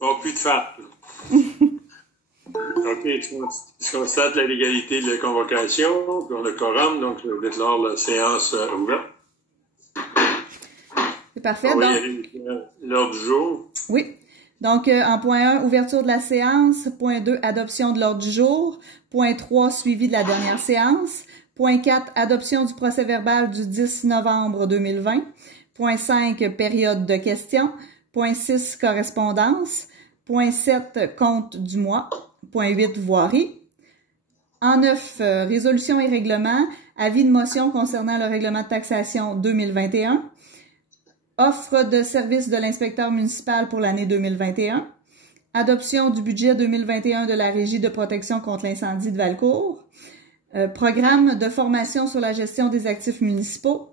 Bon, plus de farce. OK, je constate la légalité de la convocation, puis on a le quorum, donc je déclare la séance ouverte. C'est parfait. On va y aller l'ordre du jour. Oui. Donc, en point 1, ouverture de la séance. Point 2, adoption de l'ordre du jour. Point 3, suivi de la dernière séance. Point 4, adoption du procès-verbal du 10 novembre 2020. Point 5, période de questions. Point 6, correspondance. Point 7, compte du mois. Point 8, voirie. En 9, résolution et règlement. Avis de motion concernant le règlement de taxation 2021. Offre de service de l'inspecteur municipal pour l'année 2021. Adoption du budget 2021 de la Régie de protection contre l'incendie de Valcourt. Programme de formation sur la gestion des actifs municipaux.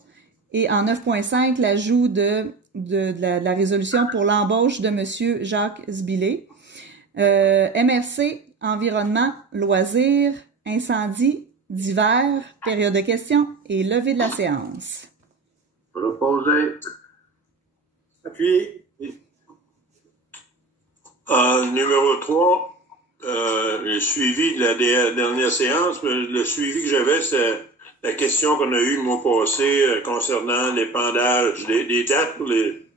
Et en 9.5, l'ajout de la résolution pour l'embauche de M. Jacques Zbillet. MRC, environnement, loisirs, incendie, divers, période de questions et levée de la séance. Proposé. Appuyé. Numéro 3, le suivi de la dernière séance. Le suivi que j'avais, c'est la question qu'on a eue le mois passé concernant l'épandage, des dates pour le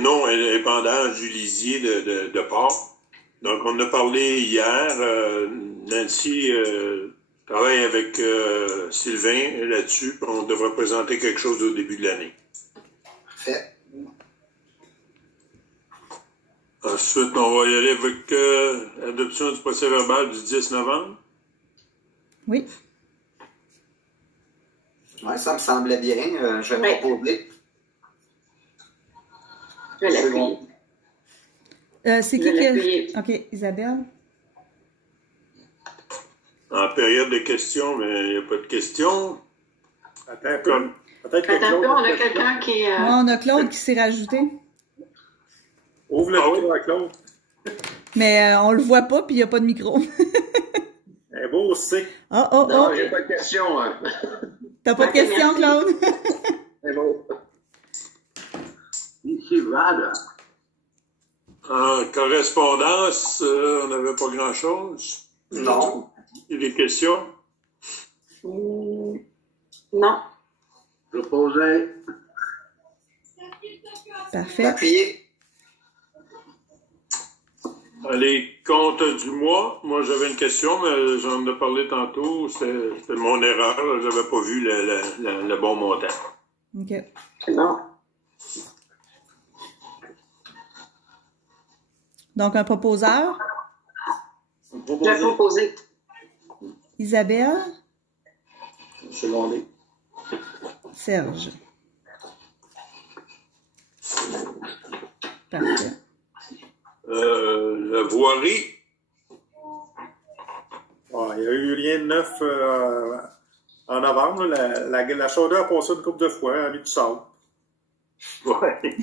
non-épandage du lisier de porc. Donc, on en a parlé hier. Nancy travaille avec Sylvain là-dessus. On devrait présenter quelque chose au début de l'année. Parfait. Ensuite, on va y aller avec l'adoption du procès-verbal du 10 novembre. Oui. Oui, ça me semblait bien. Je vais proposer. Je vais l'appuyer. C'est qui qui a... OK, Isabelle. En période de questions, mais il n'y a pas de questions. Attends un peu. Peut-être que Attends un Claude... peu, on a quelqu'un qui... Ouais, on a Claude qui s'est rajouté. Ouvre le micro à Claude. Mais on le voit pas, puis il n'y a pas de micro. Un beau C. Oh, oh, Non, oh. j'ai pas de question. Hein. T'as pas de questions, Claude? C'est beau. Ici, Rada. En correspondance, on n'avait pas grand-chose. Non. Il y a des questions? Non. Proposé. Parfait. Appuyé. Les comptes du mois, moi j'avais une question, mais j'en ai parlé tantôt, c'était mon erreur, j'avais pas vu le bon montant. OK. C'est bon. Donc, un proposeur. Je vais proposer. Isabelle. Secondé. Serge. Parfait. La voirie, Ah, il n'y a eu rien de neuf en novembre. La chaudière a passé une couple de fois, elle a mis du sable. ouais.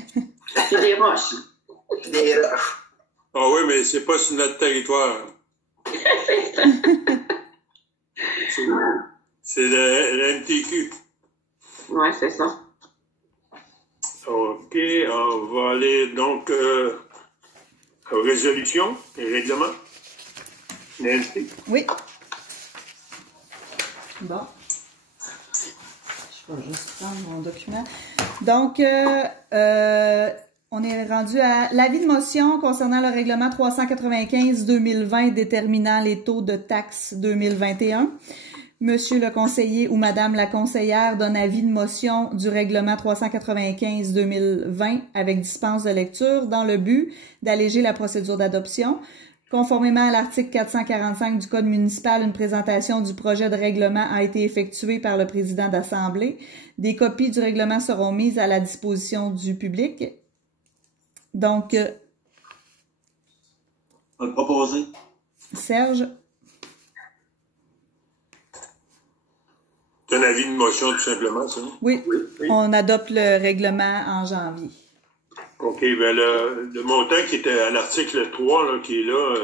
C'est des roches. Des roches. Ah oui, mais c'est pas sur notre territoire. C'est ça. C'est la MTQ. Ouais, c'est ça. OK, on va aller donc aux résolutions et règlements. Nancy? Oui. Bon. Je vais juste prendre mon document. Donc, on est rendu à l'avis de motion concernant le règlement 395-2020 déterminant les taux de taxes 2021. Monsieur le conseiller ou madame la conseillère donne avis de motion du règlement 395-2020 avec dispense de lecture dans le but d'alléger la procédure d'adoption. Conformément à l'article 445 du Code municipal, une présentation du projet de règlement a été effectuée par le président d'Assemblée. Des copies du règlement seront mises à la disposition du public. Donc, On va le proposer. Serge, C'est un avis de motion, tout simplement, ça? oui, on adopte le règlement en janvier. OK, ben le montant qui était à l'article 3, là, qui est là,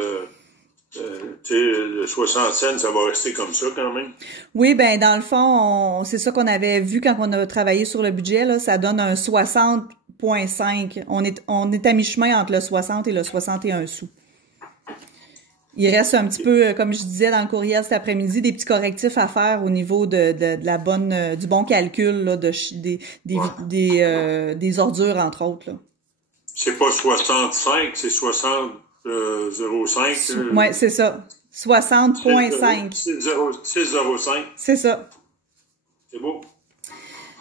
tu sais, le 60 cents, ça va rester comme ça quand même? Oui, ben dans le fond, c'est ça qu'on avait vu quand on a travaillé sur le budget, là, ça donne un 60 69,5. On est à mi-chemin entre le 60 et le 61 sous. Il reste un petit peu, comme je disais dans le courriel cet après-midi, des petits correctifs à faire au niveau de la bonne, du bon calcul là, des ordures, entre autres. Là. C'est pas 65, c'est 60,05. Oui, c'est ça. 60,5. 6,05. C'est ça. C'est beau.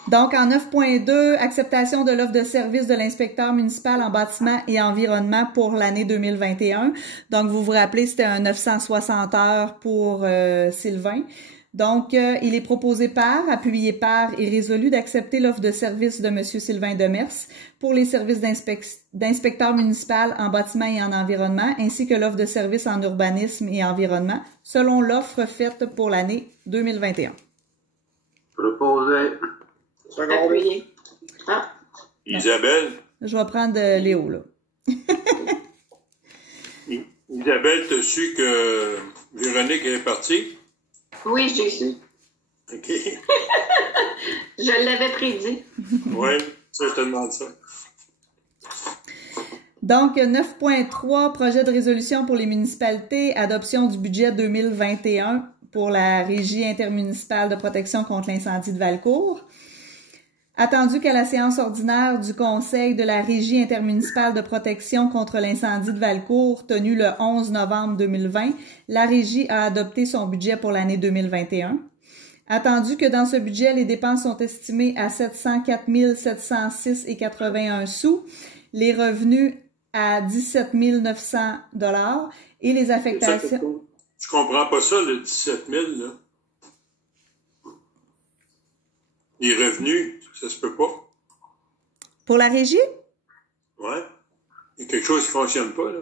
Donc, en 9.2, acceptation de l'offre de service de l'inspecteur municipal en bâtiment et environnement pour l'année 2021. Donc, vous vous rappelez, c'était un 960 heures pour Sylvain. Donc, il est proposé par, appuyé par et résolu d'accepter l'offre de service de M. Sylvain Demers pour les services d'inspecteur municipal en bâtiment et en environnement, ainsi que l'offre de service en urbanisme et environnement, selon l'offre faite pour l'année 2021. Proposé. Appuyé. Ah. Isabelle. Je vais prendre Léo, là. Isabelle, t'as su que Véronique est partie? Oui, j'ai su. OK. Je l'avais prédit. Oui, ça, je te demande ça. Donc, 9.3, projet de résolution pour les municipalités, adoption du budget 2021 pour la Régie intermunicipale de protection contre l'incendie de Valcourt. Attendu qu'à la séance ordinaire du Conseil de la Régie intermunicipale de protection contre l'incendie de Valcourt, tenue le 11 novembre 2020, la Régie a adopté son budget pour l'année 2021. Attendu que dans ce budget, les dépenses sont estimées à 704 706,81 sous, les revenus à 17 900 $ et les affectations... Je comprends pas ça, le 17 000, là. Les revenus, ça se peut pas. Pour la Régie? Ouais. Il y a quelque chose qui fonctionne pas, là.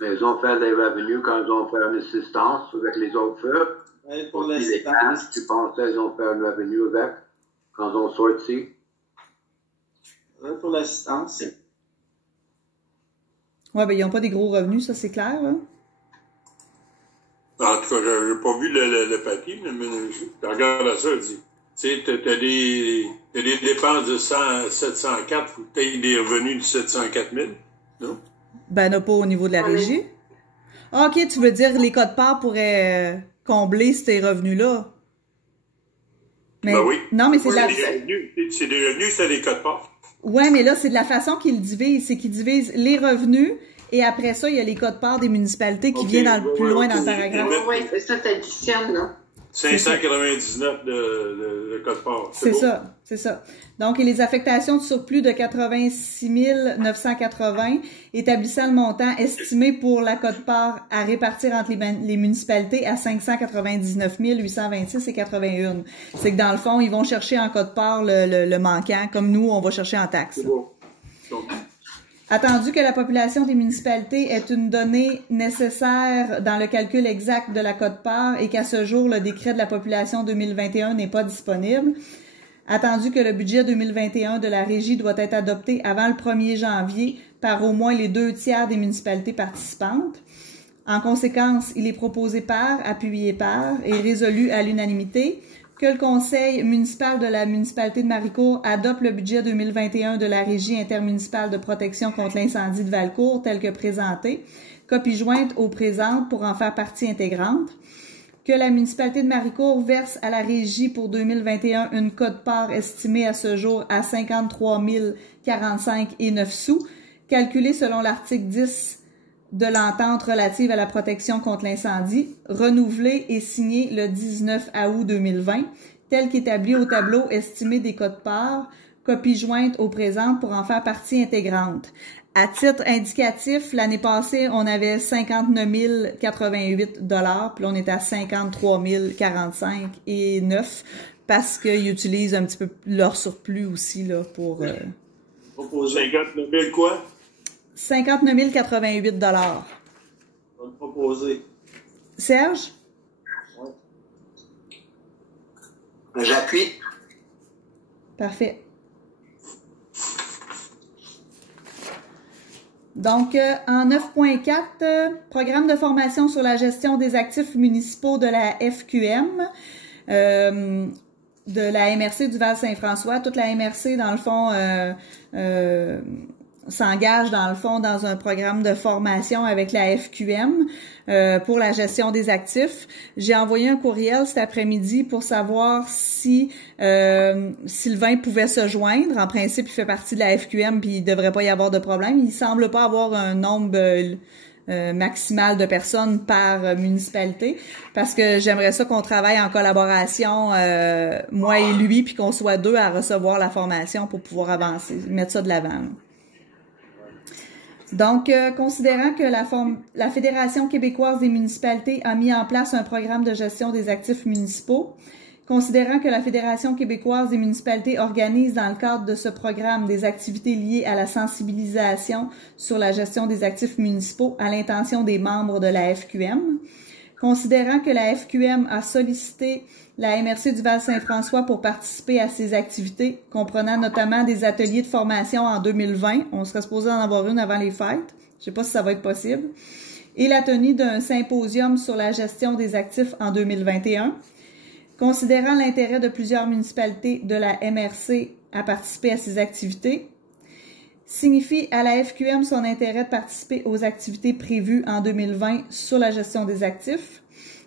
Mais ils ont fait des revenus quand ils ont fait une assistance avec les autres feux. Oui, pour Les l'assistance. tu pensais qu'ils ont fait un revenu avec quand ils ont sorti? Oui, pour l'assistance. Ouais, ben, ils n'ont pas des gros revenus, ça, c'est clair, là. En tout cas, j'ai pas vu le papier, mais je regarde à ça, je dis, tu sais, t'as des dépenses de 704, faut que t'aies des revenus de 704 000, non? Ben, non, pas au niveau de la Régie. Ah, OK, tu veux dire les codes-parts pourraient combler ces revenus-là? Mais, Ben oui. Non, mais c'est de la... C'est des revenus, c'est des codes-parts. Ouais, mais là, c'est de la façon qu'ils divisent. C'est qu'ils divisent les revenus et après ça, il y a les codes-parts des municipalités qui viennent dans le plus loin dans le paragraphe. Oui, c'est ça, t'additionnes, là. 599 de code-part. C'est ça, c'est ça. Donc, et les affectations de surplus de 86 980 établissant le montant estimé pour la quote-part à répartir entre les municipalités à 599 826,81. C'est que dans le fond, ils vont chercher en quote-part le manquant, comme nous, on va chercher en taxes. C'est bon. Attendu que la population des municipalités est une donnée nécessaire dans le calcul exact de la quote-part et qu'à ce jour, le décret de la population 2021 n'est pas disponible. Attendu que le budget 2021 de la Régie doit être adopté avant le 1er janvier par au moins les 2/3 des municipalités participantes. En conséquence, il est proposé par, appuyé par et résolu à l'unanimité que le Conseil municipal de la municipalité de Maricourt adopte le budget 2021 de la Régie intermunicipale de protection contre l'incendie de Valcourt tel que présenté, copie jointe aux présentes pour en faire partie intégrante, que la municipalité de Maricourt verse à la Régie pour 2021 une quote-part estimée à ce jour à 53 045,09 sous, calculée selon l'article 10 de l'entente relative à la protection contre l'incendie, renouvelée et signée le 19 août 2020, tel qu'établi au tableau estimé des quotes-parts, copie jointe aux présentes pour en faire partie intégrante. À titre indicatif, l'année passée, on avait 59 088 $, puis là, on est à 53 045,09 parce qu'ils utilisent un petit peu leur surplus aussi là, pour... 59 000 quoi? 59 088 $. On va le proposer. Serge? Oui. J'appuie. Parfait. Donc, en 9.4, programme de formation sur la gestion des actifs municipaux de la FQM. de la MRC du Val-Saint-François. Toute la MRC, dans le fond, s'engage, dans le fond, dans un programme de formation avec la FQM pour la gestion des actifs. J'ai envoyé un courriel cet après-midi pour savoir si Sylvain pouvait se joindre. En principe, il fait partie de la FQM puis il devrait pas y avoir de problème. Il semble pas avoir un nombre maximal de personnes par municipalité, parce que j'aimerais ça qu'on travaille en collaboration, moi et lui, puis qu'on soit deux à recevoir la formation pour pouvoir avancer, mettre ça de l'avant. Donc, considérant que la Fédération québécoise des municipalités a mis en place un programme de gestion des actifs municipaux, considérant que la Fédération québécoise des municipalités organise dans le cadre de ce programme des activités liées à la sensibilisation sur la gestion des actifs municipaux à l'intention des membres de la FQM, considérant que la FQM a sollicité la MRC du Val-Saint-François pour participer à ces activités, comprenant notamment des ateliers de formation en 2020. On serait supposé en avoir une avant les fêtes. Je ne sais pas si ça va être possible. Et la tenue d'un symposium sur la gestion des actifs en 2021. Considérant l'intérêt de plusieurs municipalités de la MRC à participer à ces activités, signifie à la FQM son intérêt de participer aux activités prévues en 2020 sur la gestion des actifs,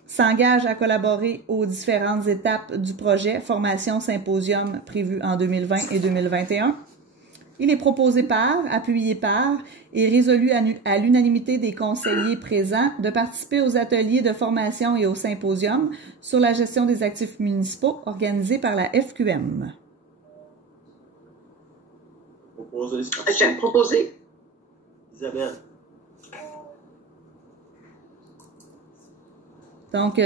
s'engage à collaborer aux différentes étapes du projet Formation Symposium prévu en 2020 et 2021. Il est proposé par, appuyé par et résolu à l'unanimité des conseillers présents de participer aux ateliers de formation et au symposium sur la gestion des actifs municipaux organisés par la FQM. Proposer. J'ai proposé. Isabelle. Donc,